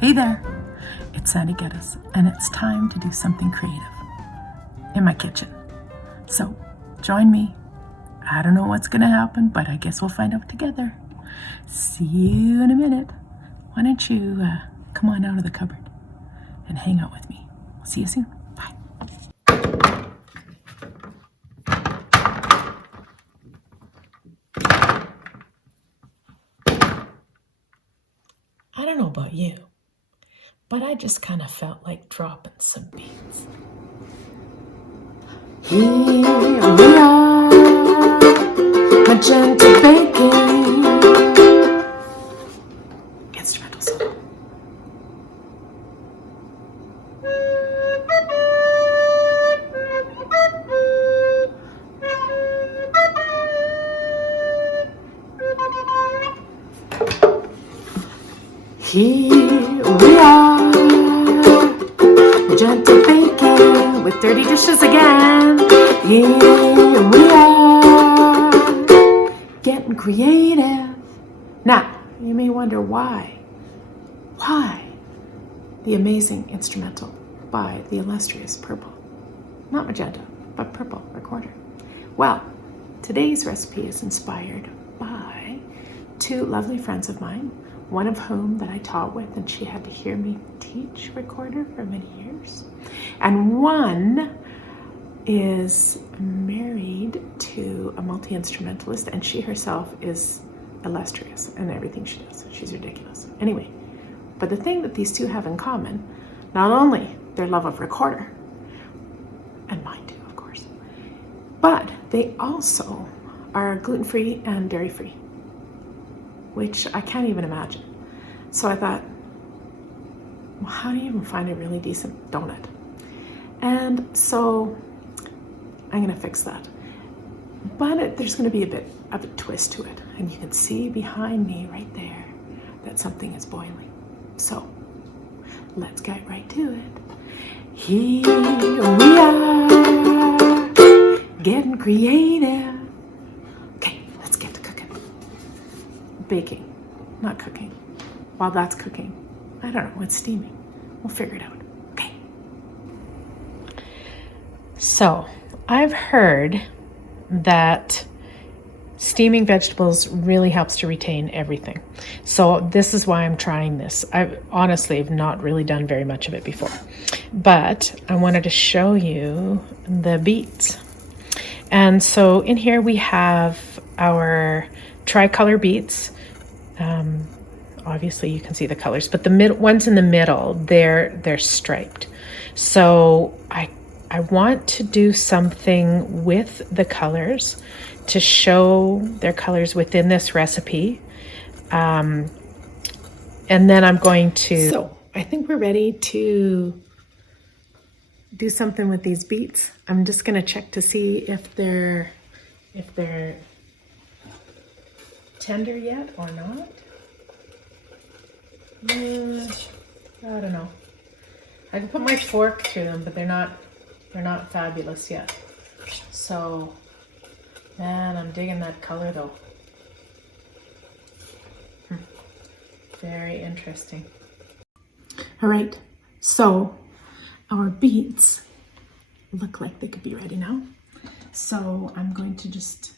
Hey there, it's Sandy Geddes, and it's time to do something creative in my kitchen. So join me. I don't know what's gonna happen, but I guess we'll find out together. See you in a minute. Why don't you come on out of the cupboard and hang out with me. See you soon. Bye. I don't know about you, but I just kind of felt like dropping some beets. Here we are, Magenta baking. Instrumental solo. Here we are, Magenta baking with dirty dishes again. Here we are, getting creative. Now, you may wonder why. Why the amazing instrumental by the illustrious Purple? Not Magenta, but Purple recorder. Well, today's recipe is inspired by two lovely friends of mine, one of whom that I taught with, and she had to hear me teach recorder for many years. And one is married to a multi-instrumentalist, and she herself is illustrious in everything she does. She's ridiculous. Anyway, but the thing that these two have in common, not only their love of recorder, and mine too, of course, but they also are gluten-free and dairy-free, which I can't even imagine. So I thought, well, how do you even find a really decent donut? And so I'm gonna fix that. But there's gonna be a bit of a twist to it. And you can see behind me right there that something is boiling. So let's get right to it. Here we are, getting creative. Okay, let's get to cooking. Baking, not cooking. While that's cooking, I don't know, it's steaming. We'll figure it out. Okay. So I've heard that steaming vegetables really helps to retain everything. So this is why I'm trying this. I honestly have not really done very much of it before, but I wanted to show you the beets. And so in here we have our tricolor beets. Obviously you can see the colors, but the ones in the middle, they're striped. So I want to do something with the colors to show their colors within this recipe. And then I'm going to... So I think we're ready to do something with these beets. I'm just gonna check to see if they're tender yet or not. I don't know. I can put my fork through them, but they're not fabulous yet. So, man, I'm digging that color though. Very interesting. All right, so our beets look like they could be ready now. So I'm going to just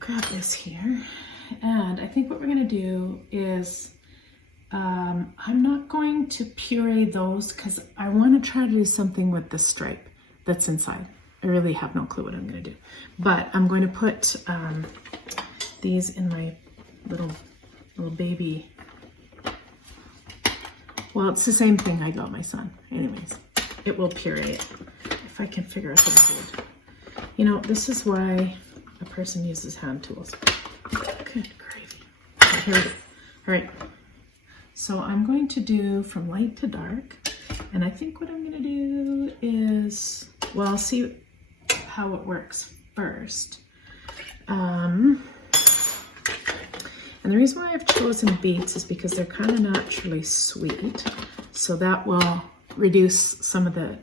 grab this here. And I think what we're gonna do is, I'm not going to puree those because I want to try to do something with the stripe that's inside. I really have no clue what I'm gonna do. But I'm going to put these in my little baby. Well, it's the same thing I got my son. Anyways, it will puree it if I can figure out how to do it. You know, this is why a person uses hand tools. Good gravy. Okay, here we go. All right. So I'm going to do from light to dark. And I think what I'm going to do is, well, I'll see how it works first. And the reason why I've chosen beets is because they're kind of naturally sweet. So that will reduce some of the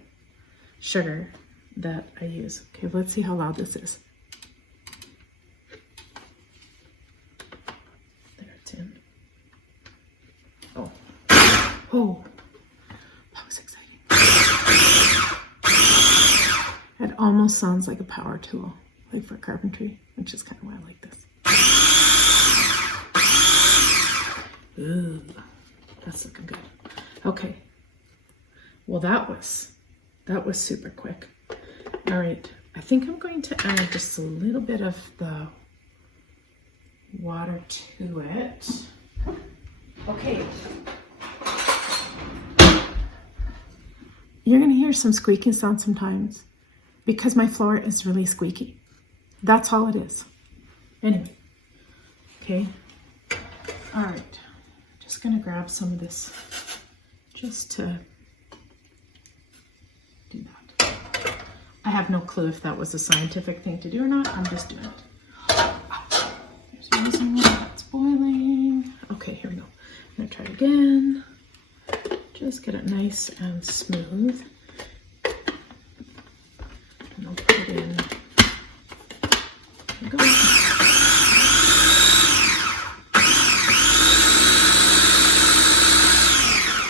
sugar that I use. Okay, let's see how loud this is. There, it's in. Oh, that was exciting. It almost sounds like a power tool, like for carpentry, which is kind of why I like this. Ooh, that's looking good. Okay. Well, that was super quick. All right. I think I'm going to add just a little bit of the water to it. Okay. You're going to hear some squeaking sound sometimes because my floor is really squeaky. That's all it is. Anyway. Okay. All right. Just going to grab some of this just to do that. I have no clue if that was a scientific thing to do or not. I'm just doing it. There's reason why that's boiling. Okay, here we go. I'm gonna try it again. Just get it nice and smooth. And I'll put it in. There we go.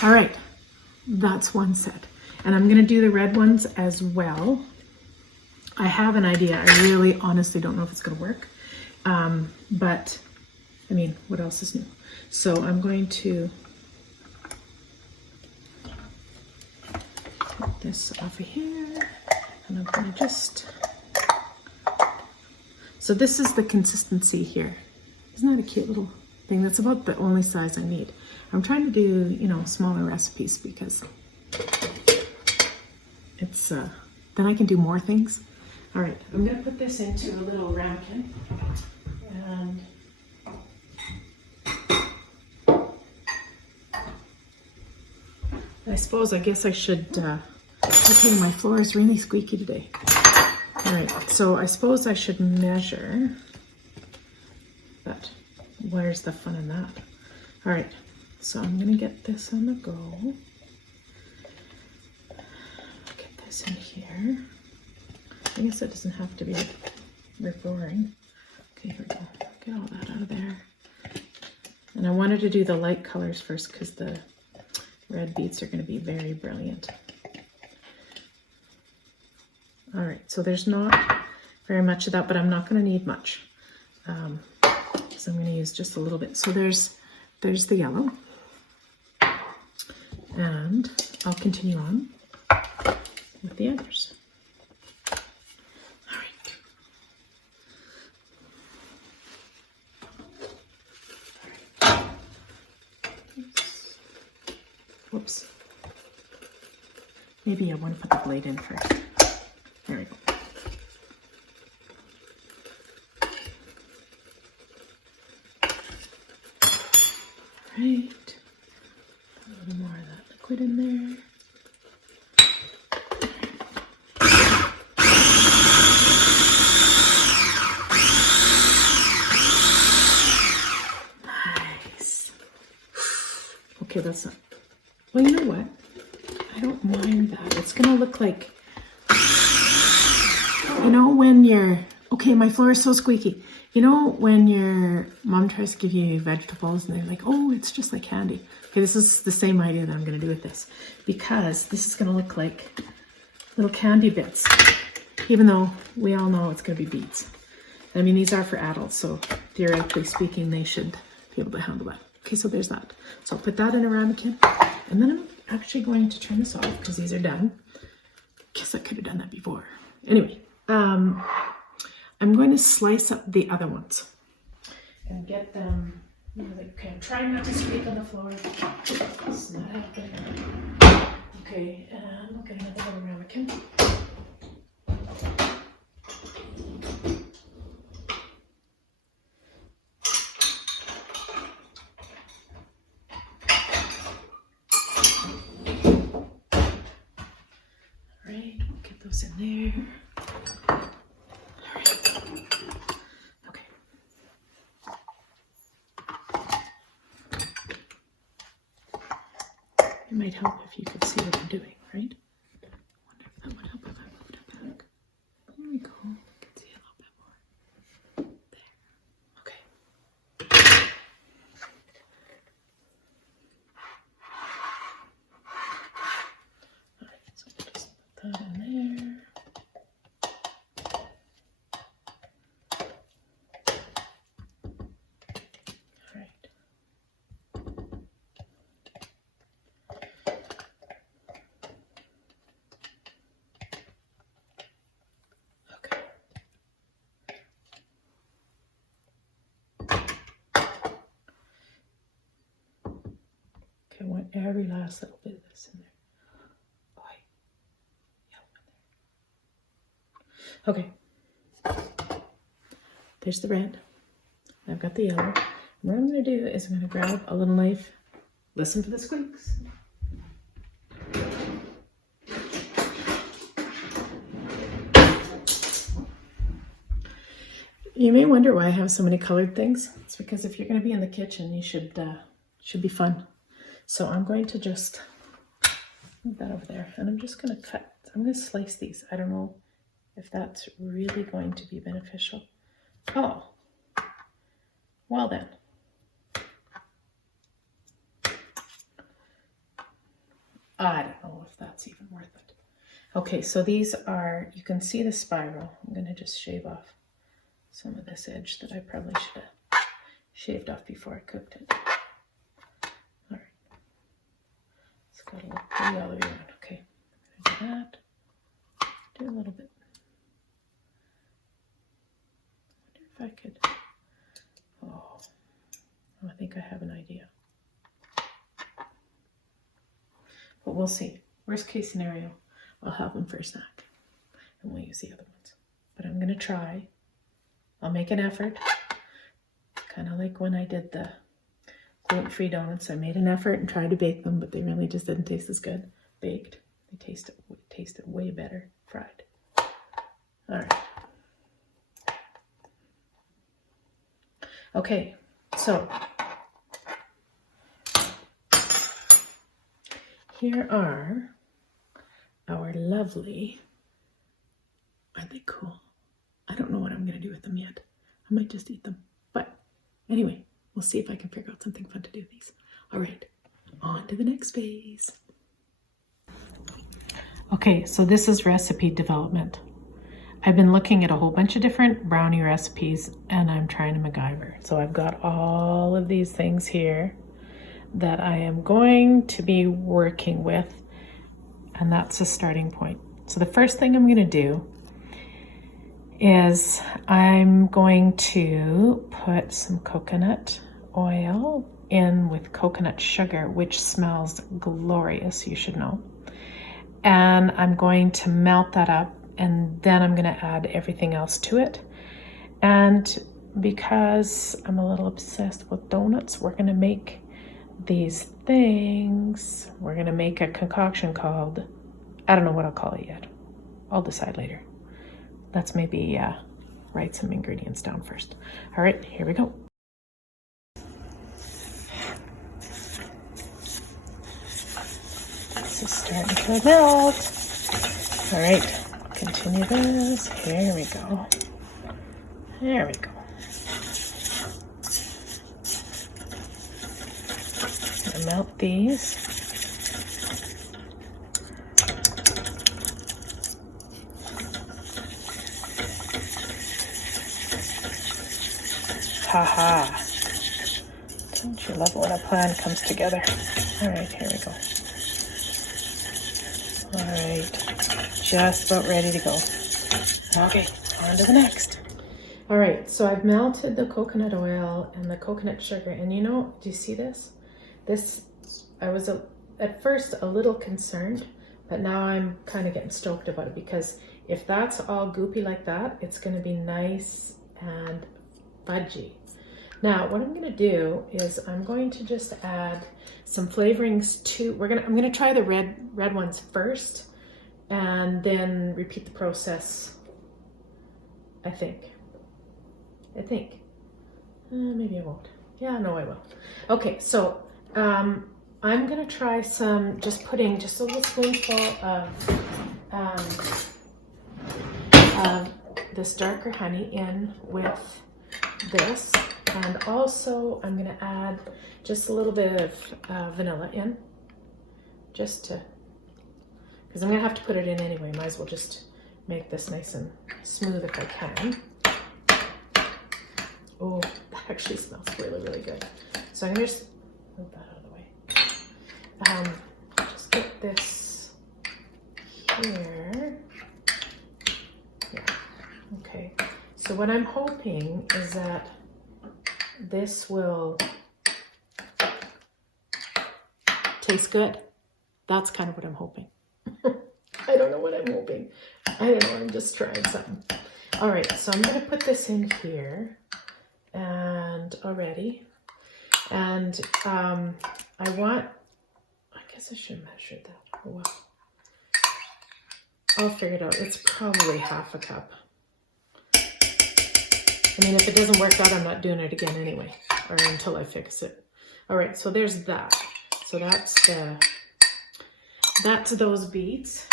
All right, that's one set. And I'm gonna do the red ones as well. I have an idea. I really honestly don't know if it's gonna work. But I mean, what else is new? So I'm going to put this over here and I'm gonna just, so this is the consistency here. Isn't that a cute little thing? That's about the only size I need. I'm trying to do, you know, smaller recipes because it's, then I can do more things. All right, I'm gonna put this into a little ramekin and I guess I should, okay, my floor is really squeaky today. All right, so I suppose I should measure, but where's the fun in that? All right, so I'm gonna get this on the go. Get this in here. I guess it doesn't have to be rip-roaring. Okay, here we go. Get all that out of there. And I wanted to do the light colors first because the red beets are going to be very brilliant. All right, so there's not very much of that, but I'm not going to need much. So I'm going to use just a little bit. So there's the yellow. And I'll continue on with the others. Whoops. Maybe I want to put the blade in first. There we go. Right. A little more of that liquid in there. Nice. Okay, that's not. Well, you know what? I don't mind that. It's gonna look like, you know, when you're, okay, my floor is so squeaky. You know, when your mom tries to give you vegetables and they're like, oh, it's just like candy. Okay, this is the same idea that I'm gonna do with this because this is gonna look like little candy bits, even though we all know it's gonna be beets. I mean, these are for adults, so theoretically speaking, they should be able to handle that. Okay, so there's that. So I'll put that in a ramekin. And then I'm actually going to turn this off because these are done. Guess I could have done that before. Anyway, I'm going to slice up the other ones and get them, you know, okay, I'm trying not to squeak on the floor. It's not happening. Okay, and I'll get another little ramekin. In there. All right. Okay. It might help if you could see what I'm doing, right? I wonder if that would help if I moved it back. There we go. You can see a little bit more. There. Okay. every last little bit of this in there. Oh, yellow in there. Okay. There's the red. I've got the yellow. And what I'm going to do is I'm going to grab a little knife. Listen for the squeaks. You may wonder why I have so many colored things. It's because if you're going to be in the kitchen, you should be fun. So I'm going to just move that over there, and I'm just going to cut. I'm going to slice these. I don't know if that's really going to be beneficial. Oh, well then. I don't know if that's even worth it. Okay, so these are, you can see the spiral. I'm going to just shave off some of this edge that I probably should have shaved off before I cooked it. All right. It's got to look pretty all the way around. Okay, I'm going to do that. Do a little bit. I wonder if I could, oh, I think I have an idea. But we'll see. Worst case scenario, I'll have one for a snack and we'll use the other ones. But I'm going to try. I'll make an effort. Kind of like when I did the gluten-free donuts. I made an effort and tried to bake them, but they really just didn't taste as good baked. They tasted way better fried. All right. Okay, so here are our lovely, aren't they cool? I don't know what I'm going to do with them yet. I might just eat them. But anyway, we'll see if I can figure out something fun to do with these. All right, on to the next phase. Okay, so this is recipe development. I've been looking at a whole bunch of different brownie recipes and I'm trying to MacGyver. So I've got all of these things here that I am going to be working with, and that's a starting point. So the first thing I'm going to do is I'm going to put some coconut oil in with coconut sugar, which smells glorious, you should know. And I'm going to melt that up, and then I'm going to add everything else to it. And because I'm a little obsessed with donuts, we're going to make these things. We're going to make a concoction called, I don't know what I'll call it yet. I'll decide later. Let's maybe write some ingredients down first. All right, here we go. This is starting to melt. All right, continue this. Here we go. There we go. Melt these. Haha. Don't you love it when a plan comes together? All right, here we go. All right, just about ready to go. Okay, on to the next. All right, so I've melted the coconut oil and the coconut sugar, and you know, do you see this? I was at first a little concerned, but now I'm kind of getting stoked about it, because if that's all goopy like that, it's going to be nice and fudgy. Now, what I'm going to do is I'm going to just add some flavorings to, I'm going to try the red ones first and then repeat the process, I think. Maybe I won't. Yeah, no, I will. Okay, so I'm going to try just putting just a little spoonful of this darker honey in with this. And also I'm going to add just a little bit of vanilla in, just to, because I'm going to have to put it in anyway. Might as well just make this nice and smooth if I can. Oh, that actually smells really, really good. So I'm going to just move that out of the way. Just get this here. Yeah, okay. So what I'm hoping is that taste good. That's kind of what I'm hoping. I don't know what I'm hoping. I don't know, I'm just trying something. All right, so I'm gonna put this in here and already. And I guess I should have measured that. Oh, well. I'll figure it out. It's probably half a cup. I mean, if it doesn't work out, I'm not doing it again anyway, or until I fix it. All right, so there's that. So that's those beets.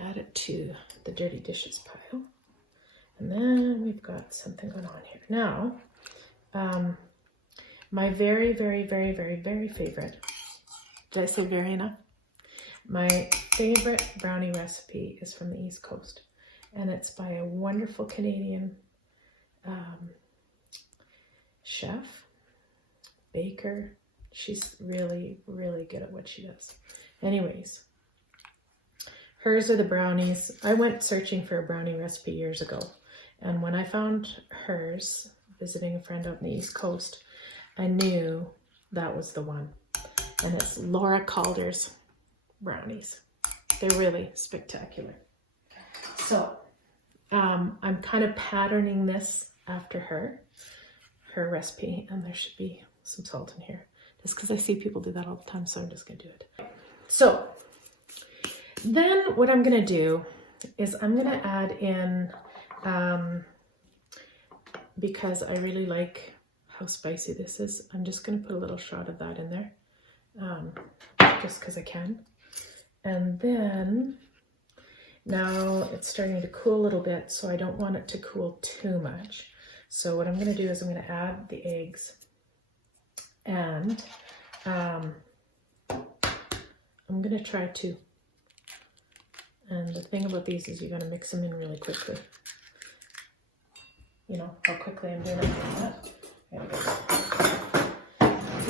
Add it to the dirty dishes pile. And then we've got something going on here. Now, my very, very, very, very, very favorite, did I say very enough? My favorite brownie recipe is from the East Coast, and it's by a wonderful Canadian chef, baker. She's really, really good at what she does. Anyways, hers are the brownies. I went searching for a brownie recipe years ago, and when I found hers, visiting a friend out in the East Coast, I knew that was the one. And it's Laura Calder's brownies. They're really spectacular. So I'm kind of patterning this after her recipe, and there should be some salt in here just because I see people do that all the time, so I'm just gonna do it. So then what I'm gonna do is I'm gonna add in, because I really like how spicy this is, I'm just gonna put a little shot of that in there, just because I can. And then now it's starting to cool a little bit, so I don't want it to cool too much. So what I'm going to do is I'm going to add the eggs, and I'm going to try 2. And the thing about these is you're going to mix them in really quickly. You know how quickly I'm doing it like that. There we go.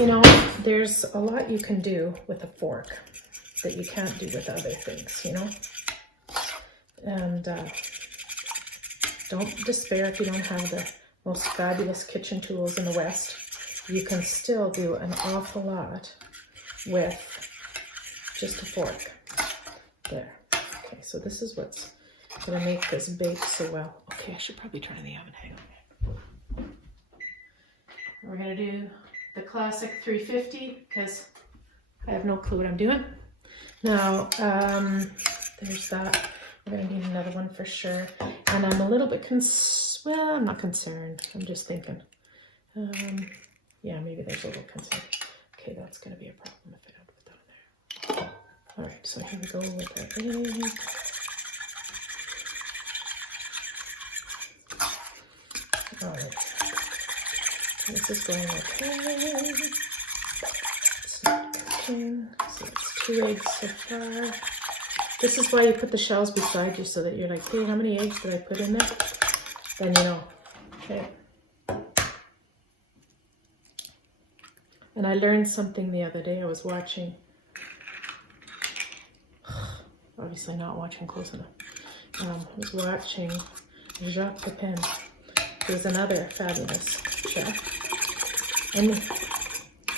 You know, there's a lot you can do with a fork that you can't do with other things, you know? And don't despair if you don't have the most fabulous kitchen tools in the West. You can still do an awful lot with just a fork. There. Okay, so this is what's gonna make this bake so well. Okay, I should probably turn the oven. Hang on. We're gonna do the classic 350 because I have no clue what I'm doing. Now, there's that. We're gonna need another one for sure. And I'm a little bit well, I'm not concerned. I'm just thinking. Yeah, maybe there's a little concern. Okay, that's gonna be a problem if I don't put that in there. All right, so here we go with our egg. All right, this is going okay. It's not cooking, so it's 2 eggs so far. This is why you put the shells beside you, so that you're like, hey, how many eggs did I put in there? Then you know. Okay. And I learned something the other day. I was watching, obviously not watching close enough. I was watching Jacques Pepin, who's another fabulous chef. And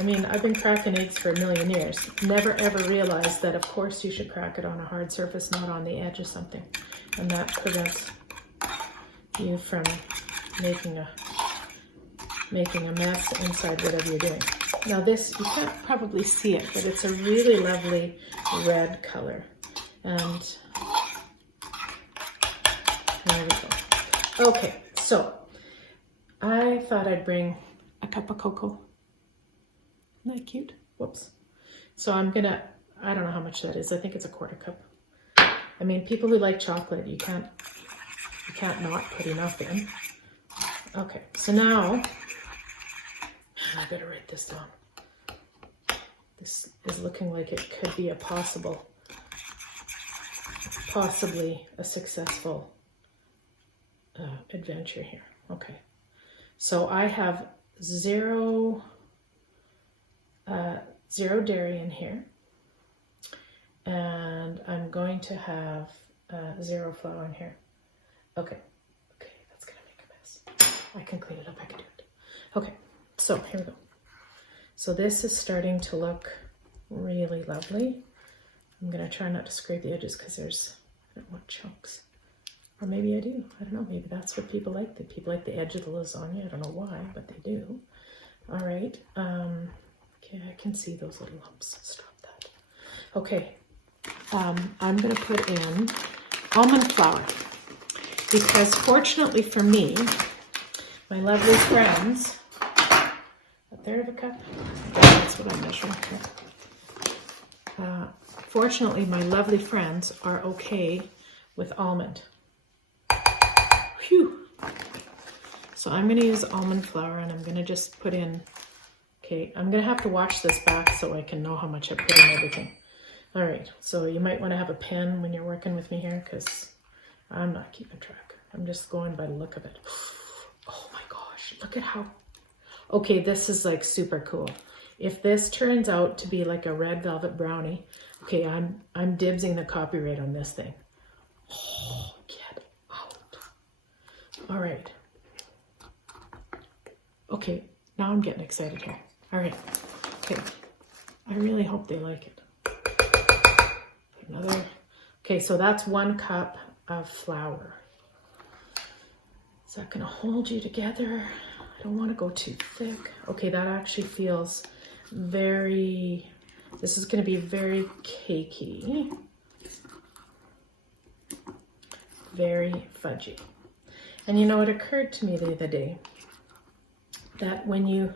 I mean, I've been cracking eggs for a million years. Never ever realized that, of course, you should crack it on a hard surface, not on the edge of something. And that prevents you from making a mess inside whatever you're doing. Now this, you can't probably see it, but it's a really lovely red color. And there we go. Okay, so I thought I'd bring a cup of cocoa. Isn't that cute? Whoops. So I'm gonna, I don't know how much that is. I think it's a 1/4 cup. I mean, people who like chocolate, you can't not put enough in. Okay, so now, I better write this down. This is looking like it could be a possibly a successful adventure here. Okay, so I have zero dairy in here, and I'm going to have 0 flour in here. Okay, that's gonna make a mess. I can clean it up, I can do it. Okay, so here we go. So this is starting to look really lovely. I'm gonna try not to scrape the edges because I don't want chunks. Or maybe I do, I don't know, maybe that's what people like. People like the edge of the lasagna, I don't know why, but they do. All right, okay, I can see those little lumps, stop that. Okay, I'm gonna put in almond flour because fortunately for me, my lovely friends, a third of a cup, that's what I'm measuring here. Fortunately, my lovely friends are okay with almond. Phew. So I'm going to use almond flour and I'm going to just put in, okay, I'm going to have to watch this back so I can know how much I put in everything. All right, so you might want to have a pen when you're working with me here because I'm not keeping track. I'm just going by the look of it. Oh my gosh, look at how, okay, this is like super cool. If this turns out to be like a red velvet brownie, okay, I'm dibsing the copyright on this thing. Oh, get out. All right. Okay, now I'm getting excited here. All right, okay. I really hope they like it. Another, okay, so that's 1 cup of flour. Is that gonna hold you together? I don't wanna go too thick. Okay, that actually feels very, this is gonna be very cakey. Very fudgy. And you know, it occurred to me the other day that when you,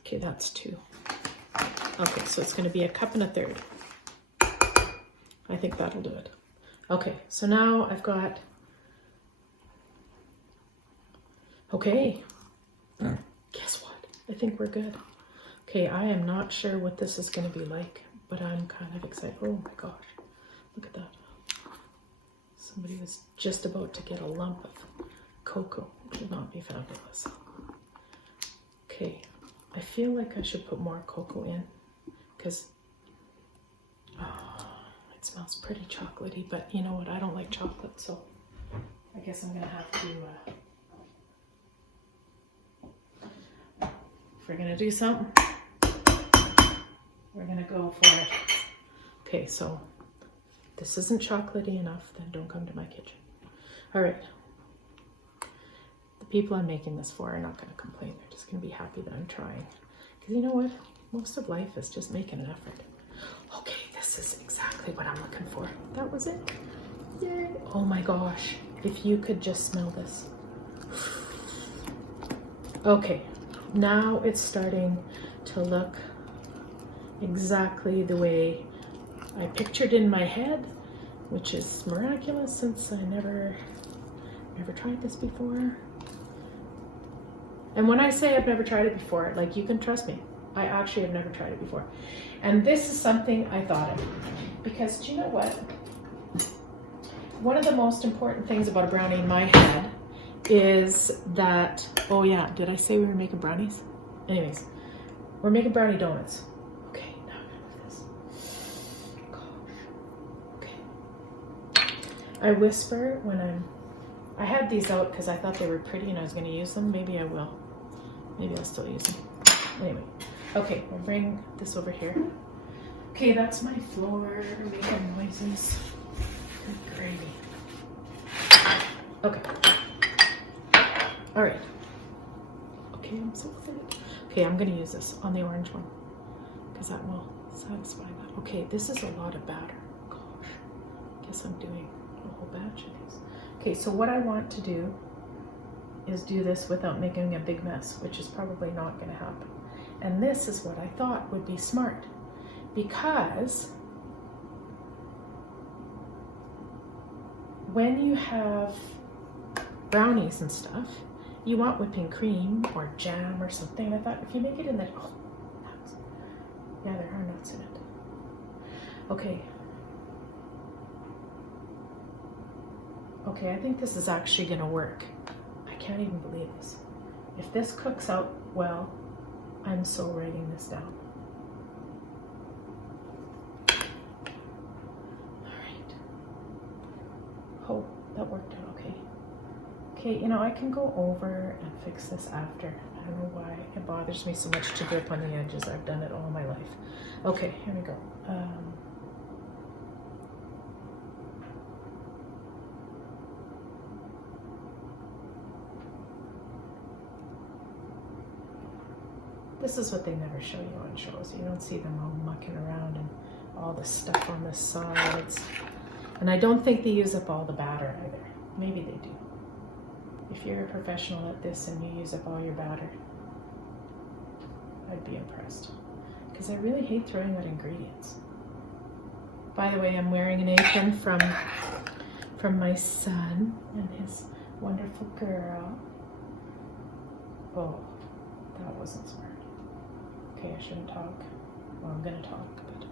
okay, that's 2. Okay, so it's gonna be 1 1/3 cups. I think that'll do it. Okay, so now I've got, okay, guess what? I think we're good. Okay, I am not sure what this is gonna be like, but I'm kind of excited. Oh my gosh, look at that. Somebody was just about to get a lump of cocoa. It would not be fabulous. Okay, I feel like I should put more cocoa in because it smells pretty chocolatey, but you know what? I don't like chocolate, so I guess I'm gonna have to, if we're gonna do something, we're gonna go for it. Okay, so this isn't chocolatey enough, then don't come to my kitchen. All right. The people I'm making this for are not going to complain. They're just going to be happy that I'm trying. Because you know what? Most of life is just making an effort. Okay, this is exactly what I'm looking for. That was it. Yay. Oh my gosh. If you could just smell this. Okay, now it's starting to look exactly the way I pictured in my head, which is miraculous since I never tried this before. And when I say I've never tried it before, like, you can trust me, I actually have never tried it before. And this is something I thought of, because do you know what? One of the most important things about a brownie in my head is that, oh yeah, did I say we were making brownies? Anyways, we're making brownie donuts. Okay, now I'm gonna do this. Gosh, okay. I whisper when I had these out because I thought they were pretty and I was gonna use them. Maybe I will. Maybe I'll still use them. Anyway, okay, we'll bring this over here. Okay, that's my floor making noises. Good gravy. Okay. All right. Okay, I'm so excited. Okay, I'm gonna use this on the orange one because that will satisfy that. Okay, this is a lot of batter. Gosh, guess I'm doing a whole batch of these. Okay, so what I want to do is do this without making a big mess, which is probably not gonna happen. And this is what I thought would be smart, because when you have brownies and stuff, you want whipping cream or jam or something. I thought if you make it in the, oh, nuts. Yeah, there are nuts in it. Okay. Okay, I think this is actually gonna work. I can't even believe this. If this cooks out well, I'm so writing this down. All right. Oh, that worked out okay. Okay, you know, I can go over and fix this after. I don't know why it bothers me so much to drip on the edges. I've done it all my life. Okay, here we go. This is what they never show you on shows. You don't see them all mucking around and all the stuff on the sides. And I don't think they use up all the batter either. Maybe they do. If you're a professional at this and you use up all your batter, I'd be impressed. Because I really hate throwing out ingredients. By the way, I'm wearing an apron from my son and his wonderful girl. Oh, that wasn't smart. Okay, I shouldn't talk. Well, I'm gonna talk, but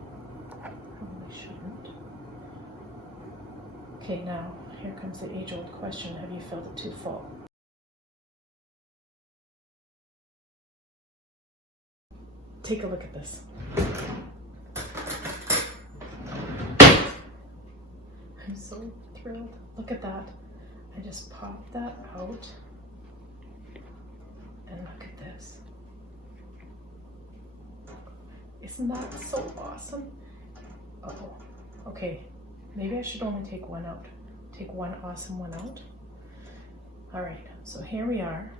probably shouldn't. Okay, now, here comes the age-old question. Have you filled it too full? Take a look at this. I'm so thrilled. Look at that. I just popped that out. And look at this. Isn't that so awesome? Uh-oh. Okay, maybe I should only take one out. Take one awesome one out. All right, so here we are.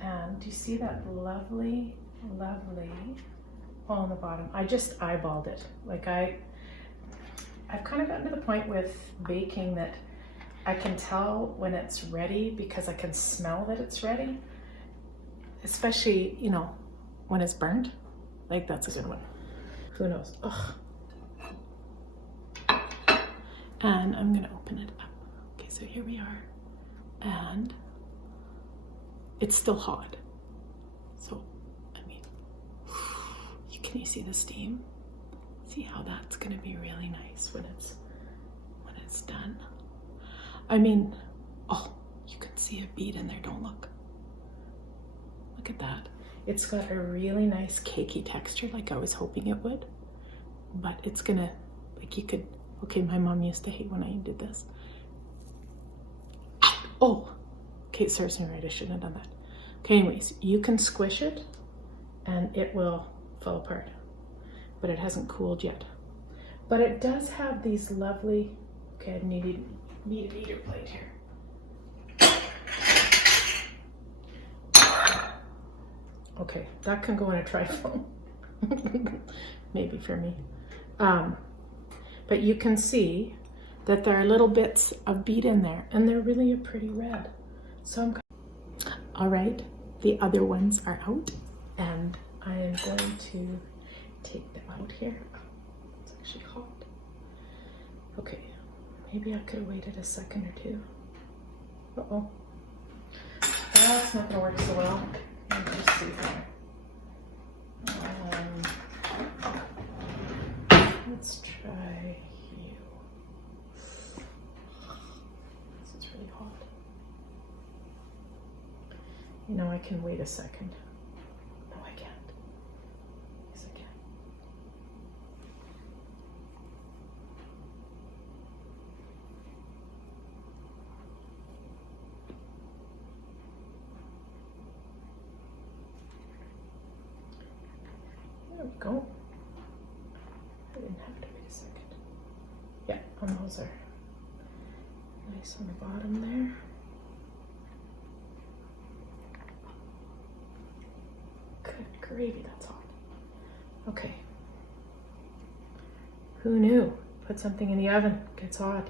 And do you see that lovely, lovely hole on the bottom? I just eyeballed it. Like I've kind of gotten to the point with baking that I can tell when it's ready because I can smell that it's ready. Especially, you know, when it's burnt. Like that's a good one. Who knows? Ugh. And I'm gonna open it up. Okay, so here we are. And it's still hot. So, I mean, can you see the steam? See how that's gonna be really nice when it's done. I mean, oh, you can see a bead in there, don't look. Look at that. It's got a really nice cakey texture like I was hoping it would. But it's gonna, like you could, okay, my mom used to hate when I did this. Oh, okay, it serves me right, I shouldn't have done that. Okay, anyways, you can squish it and it will fall apart. But it hasn't cooled yet. But it does have these lovely, okay, I need a meter plate here. Okay, that can go in a trifoam. Maybe for me. But you can see that there are little bits of bead in there and they're really a pretty red. So all right, the other ones are out and I am going to take them out here. It's actually hot. Okay, maybe I could have waited a second or two. Uh-oh. That's not gonna work so well. Let me just see here. Let's try you. This is really hot. You know, I can wait a second. No, I can't. Yes, I can. There we go. I didn't have to wait a second. Yeah, and those are nice on the bottom there. Good gravy, that's hot. Okay. Who knew? Put something in the oven, gets hot.